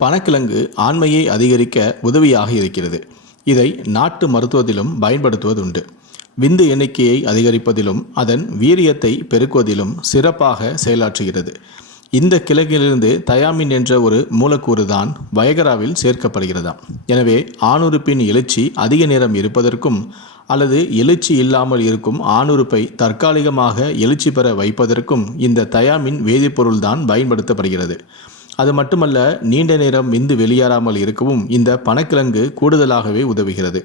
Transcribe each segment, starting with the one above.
பனக்கிழங்கு ஆண்மையை அதிகரிக்க உதவியாக இருக்கிறது. இதை நாட்டு மருத்துவத்திலும் பயன்படுத்துவதுண்டு. விந்து எண்ணிக்கையை அதிகரிப்பதிலும் அதன் வீரியத்தை பெருக்குவதிலும் சிறப்பாக செயலாற்றுகிறது. இந்த கிழங்கிலிருந்து தயாமின் என்ற ஒரு மூலக்கூறு தான் வயகராவில் சேர்க்கப்படுகிறதாம். எனவே ஆணுறுப்பின் எழுச்சி அதிக நேரம் இருப்பதற்கும் அல்லது எழுச்சி இல்லாமல் இருக்கும் ஆணுறுப்பை தற்காலிகமாக எழுச்சி பெற வைப்பதற்கும் இந்த தயாமின் வேதிப்பொருள்தான் பயன்படுத்தப்படுகிறது. அது மட்டுமல்ல, நீண்ட நேரம் விந்து வெளியேறாமல் இருக்கவும் இந்த பனக்கிழங்கு கூடுதலாகவே உதவுகிறது.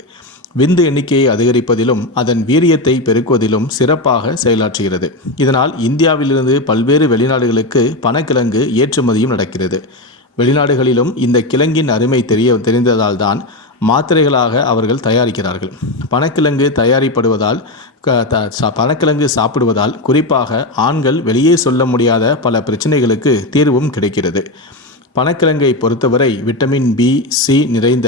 விந்து எண்ணிக்கையை அதிகரிப்பதிலும் அதன் வீரியத்தை பெருக்குவதிலும் சிறப்பாக செயலாற்றுகிறது. இதனால் இந்தியாவிலிருந்து பல்வேறு வெளிநாடுகளுக்கு பனக்கிழங்கு ஏற்றுமதியும் நடக்கிறது. வெளிநாடுகளிலும் இந்த கிழங்கின் அருமை தெரிந்ததால் தான் மாத்திரைகளாக அவர்கள் தயாரிக்கிறார்கள். பனக்கிழங்கு தயாரிப்படுவதால் பனக்கிழங்கு சாப்பிடுவதால் குறிப்பாக ஆண்கள் வெளியே சொல்ல முடியாத பல பிரச்சனைகளுக்கு தீர்வும் கிடைக்கிறது. பனக்கிழங்கை பொறுத்தவரை விட்டமின் பி, சி நிறைந்த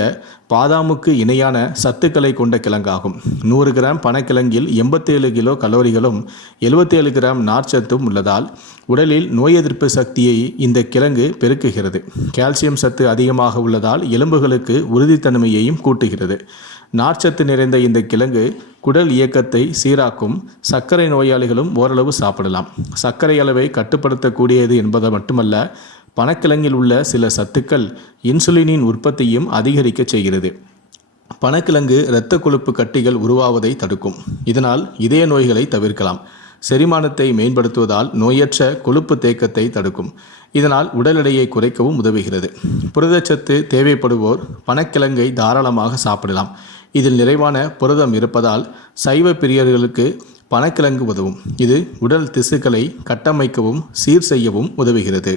பாதாமுக்கு இணையான சத்துக்களை கொண்ட கிழங்காகும். 100 கிராம் பனக்கிழங்கில் 87 கிலோ கலோரிகளும் 77 கிராம் நார்ச்சத்தும் உள்ளதால் உடலில் நோய் எதிர்ப்பு சக்தியை இந்த கிழங்கு பெருக்குகிறது. கால்சியம் சத்து அதிகமாக உள்ளதால் எலும்புகளுக்கு உறுதித்தன்மையையும் கூட்டுகிறது. நார்ச்சத்து நிறைந்த இந்த கிழங்கு குடல் இயக்கத்தை சீராக்கும். சர்க்கரை நோயாளிகளும் ஓரளவு சாப்பிடலாம். சர்க்கரை அளவை கட்டுப்படுத்தக்கூடியது என்பது மட்டுமல்ல, பனக்கிழங்கில் உள்ள சில சத்துக்கள் இன்சுலினின் உற்பத்தியும் அதிகரிக்க செய்கிறது. பனக்கிழங்கு இரத்த கொழுப்பு கட்டிகள் உருவாவதை தடுக்கும். இதனால் இதய நோய்களை தவிர்க்கலாம். செரிமானத்தை மேம்படுத்துவதால் நோயற்ற கொழுப்பு தேக்கத்தை தடுக்கும். இதனால் உடல் எடையை குறைக்கவும் உதவுகிறது. புரதச்சத்து தேவைப்படுவோர் பனக்கிழங்கை தாராளமாக சாப்பிடலாம். இதில் நிறைவான புரதம் இருப்பதால் சைவ பிரியர்களுக்கு பனக்கிழங்கு உதவும். இது உடல் திசுக்களை கட்டமைக்கவும் சீர் செய்யவும் உதவுகிறது.